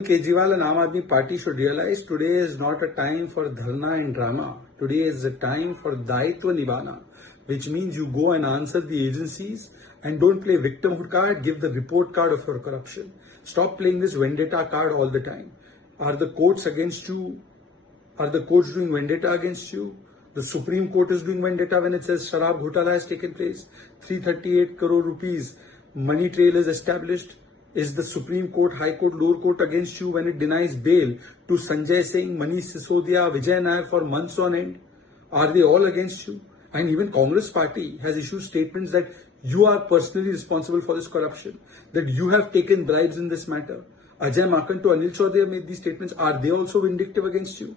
Kejriwal and Aam Aadmi Party should realize today is not a time for dharna and drama. Today is a time for daitva nibana, which means you go and answer the agencies and don't play victimhood card, give the report card of your corruption. Stop playing this vendetta card all the time. Are the courts against you? Are the courts doing vendetta against you? The Supreme Court is doing vendetta when it says Sharab Ghotala has taken place. 338 crore rupees money trail is established. Is the Supreme Court, High Court, Lower Court against you when it denies bail to Sanjay Singh, Manish Sisodia, Vijay Nair for months on end? Are they all against you? And even Congress party has issued statements that you are personally responsible for this corruption, that you have taken bribes in this matter. Ajay Makan to Anil Chaudhary have made these statements. Are they also vindictive against you?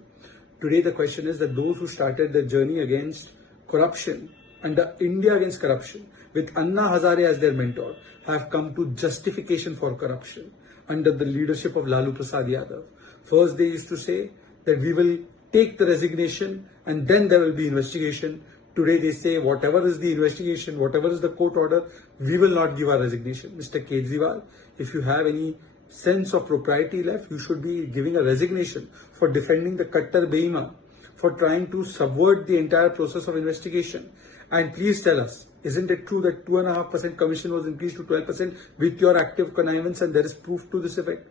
Today the question is that those who started their journey against corruption and the India against corruption with Anna Hazare as their mentor have come to justification for corruption under the leadership of Lalu Prasad Yadav. First they used to say that we will take the resignation and then there will be investigation. Today they say whatever is the investigation, whatever is the court order, we will not give our resignation. Mr. Kejriwal, if you have any sense of propriety left, you should be giving a resignation for defending the Kattar Beima, for trying to subvert the entire process of investigation. And please tell us, isn't it true that 2.5% commission was increased to 12% with your active connivance, and there is proof to this effect?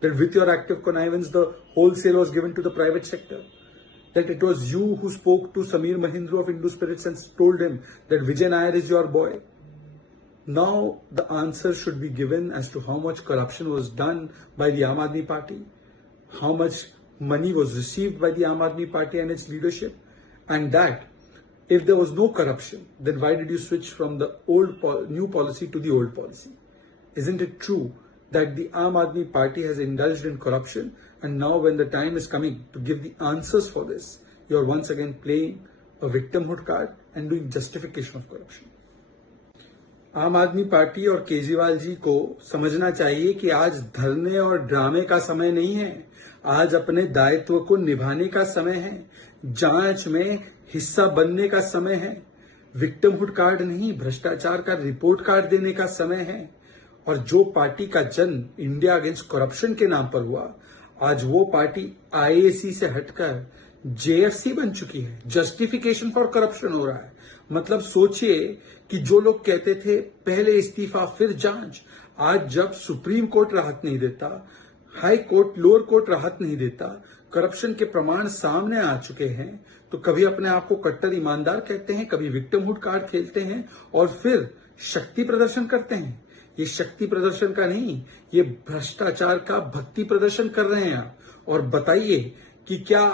That with your active connivance, the wholesale was given to the private sector? That it was you who spoke to Samir Mahindra of Indus Spirits and told him that Vijay Nair is your boy? Now the answer should be given as to how much corruption was done by the Aam Aadmi Party, how much money was received by the Aam Aadmi Party and its leadership, and that if there was no corruption, then why did you switch from the new policy to the old policy? Isn't it true that the Aam Aadmi Party has indulged in corruption, and now when the time is coming to give the answers for this, you are once again playing a victimhood card and doing justification of corruption? आम आदमी party और केजरीवाल जी को समझना चाहिए कि आज धरने और ड्रामे का समय नहीं है। आज अपने दायित्व को निभाने का समय है, जांच में हिस्सा बनने का समय है, विक्टिमहुड कार्ड नहीं, भ्रष्टाचार का रिपोर्ट कार्ड देने का समय है। और जो पार्टी का जन्म इंडिया अगेंस्ट करप्शन के नाम पर हुआ, आज वो पार्टी आईएसी से हटकर जेएफसी बन चुकी है। जस्टिफिकेशन फॉर करप्शन हो रहा है। मतलब सोचिए कि जो लोग कहते थे पहले इस्तीफा फिर जांच, आज जब सुप्रीम कोर्ट राहत नहीं देता, हाई कोर्ट, लोअर कोर्ट राहत नहीं देता, करप्शन के प्रमाण सामने आ चुके हैं, तो कभी अपने आप को कट्टर ईमानदार कहते हैं, कभी विक्टिमहुड कार्ड खेलते हैं और फिर शक्ति प्रदर्शन करते हैं। ये शक्ति प्रदर्शन का नहीं, ये भ्रष्टाचार का भक्ति प्रदर्शन कर रहे हैं आप। और बताइए कि क्या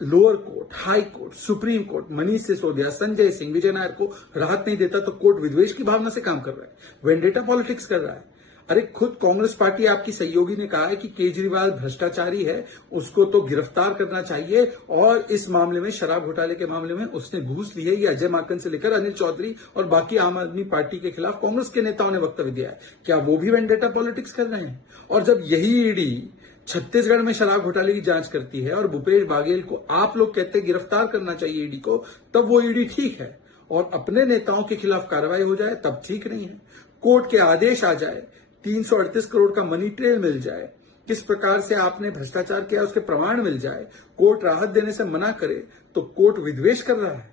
lower court, high court, supreme court Manish Sisodia, Sanjay Singh, Vijay Nair को राहत नहीं देता तो कोर्ट विद्वेष की भावना से काम कर रहा है, वेंडेटा पॉलिटिक्स कर रहा है। अरे खुद कांग्रेस पार्टी आपकी सहयोगी ने कहा है कि केजरीवाल भ्रष्टाचारी है, उसको तो गिरफ्तार करना चाहिए, और इस मामले में, शराब घोटाले के मामले में उसने घूस ली है। ये अजय माकन से लेकर अनिल चौधरी और बाकी आम आदमी पार्टी के खिलाफ कांग्रेस के नेताओं ने वक्तव्य दिया है। क्या वो भी वेंडेटा पॉलिटिक्स कर रहे हैं? और जब यही ईडी छत्तीसगढ़ में शराब घोटाले की जांच करती है और भूपेश बाघेल को आप लोग कहते हैं गिरफ्तार करना चाहिए ईडी को, तब वो ईडी ठीक है, और अपने नेताओं के खिलाफ कार्रवाई हो जाए तब ठीक नहीं है। कोर्ट के आदेश आ जाए, 338 करोड़ का मनी ट्रेल मिल जाए, किस प्रकार से आपने भ्रष्टाचार किया उसके प्रमाण मिल जाए, कोर्ट राहत देने से मना करे, तो कोर्ट विद्वेष कर रहा है,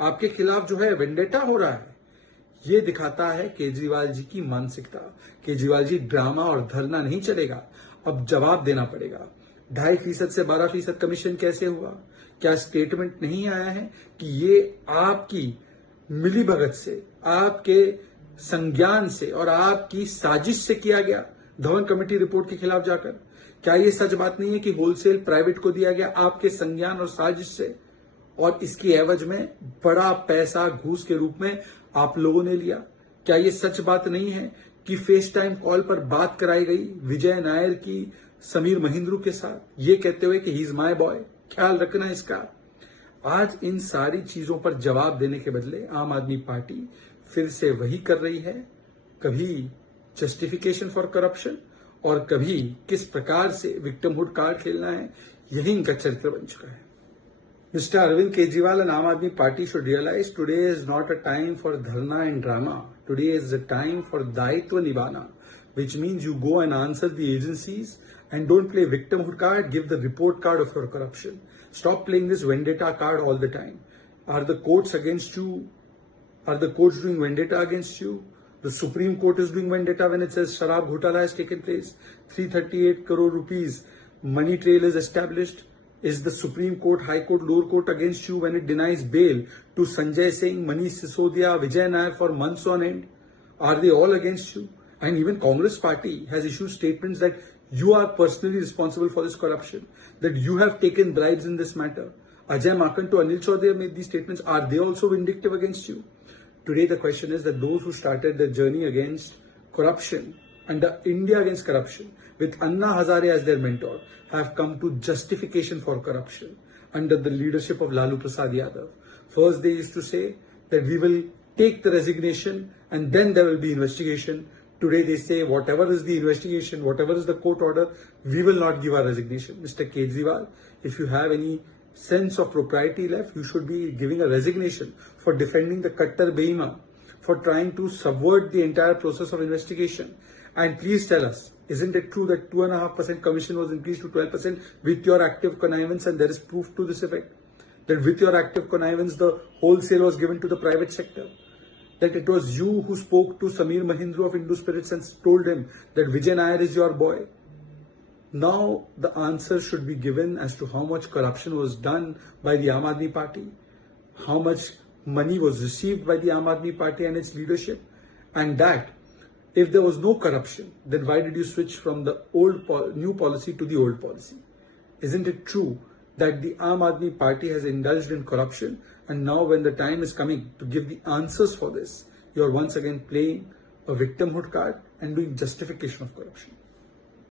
आपके खिलाफ जो है वेंडेटा हो रहा है। ये दिखाता है केजरीवाल जी की मानसिकता। केजरीवाल जी, ड्रामा और धरना नहीं चलेगा, अब जवाब देना पड़ेगा। 2.5% से 12% कमीशन कैसे हुआ? क्या स्टेटमेंट नहीं आया है कि ये आपकी मिलीभगत से, आपके संज्ञान से और आपकी साजिश से किया गया, धवन कमेटी रिपोर्ट के खिलाफ जाकर? क्या ये सच बात नहीं है कि होलसेल प्राइवेट को दिया गया आपके संज्ञान और साजिश से, और इसकी एवज में बड़ा पैसा घूस के रूप में आप लोगों ने लिया? क्या ये सच बात नहीं है कि फेस टाइम कॉल पर बात कराई गई विजय नायर की समीर महिंद्रू के साथ, ये कहते हुए कि ही इज माय बॉय? ख्याल रखना इसका। आज इन सारी चीजों पर जवाब देने के बदले आम आदमी पार्टी फिर से वही कर रही है, कभी जस्टिफिकेशन फॉर करप्शन और कभी किस प्रकार से विक्टिमहुड कार्ड खेलना है। यही इनका चरित्र बन चुका है। Mr. Arvind Kejriwal and Aam Aadmi Party should realize today is not a time for dharna and drama. Today is a time for daitva nibana, which means you go and answer the agencies and don't play victimhood card, give the report card of your corruption. Stop playing this vendetta card all the time. Are the courts against you? Are the courts doing vendetta against you? The Supreme Court is doing vendetta when it says Sharab Ghotala has taken place. 338 crore rupees money trail is established. Is the Supreme Court, High Court, Lower Court against you when it denies bail to Sanjay Singh, Manish Sisodia, Vijay Nair for months on end? Are they all against you? And even Congress party has issued statements that you are personally responsible for this corruption, that you have taken bribes in this matter. Ajay Makan to Anil Chaudhary have made these statements. Are they also vindictive against you? Today the question is that those who started their journey against corruption and the India against corruption with Anna Hazare as their mentor have come to justification for corruption under the leadership of Lalu Prasad Yadav. First they used to say that we will take the resignation and then there will be investigation. Today they say whatever is the investigation, whatever is the court order, we will not give our resignation. Mr. Kejriwal, if you have any sense of propriety left, you should be giving a resignation for defending the Kattar Beima, for trying to subvert the entire process of investigation. And please tell us, isn't it true that 2.5% commission was increased to 12% with your active connivance, and there is proof to this effect? That with your active connivance, the wholesale was given to the private sector? That it was you who spoke to Samir Mahindra of Hindu Spirits and told him that Vijay Nair is your boy? Now the answer should be given as to how much corruption was done by the Aam Aadmi Party, how much money was received by the Aam Aadmi Party and its leadership, and that if there was no corruption, then why did you switch from the new policy to the old policy? Isn't it true that the Aam Aadmi Party has indulged in corruption, and now when the time is coming to give the answers for this, you are once again playing a victimhood card and doing justification of corruption?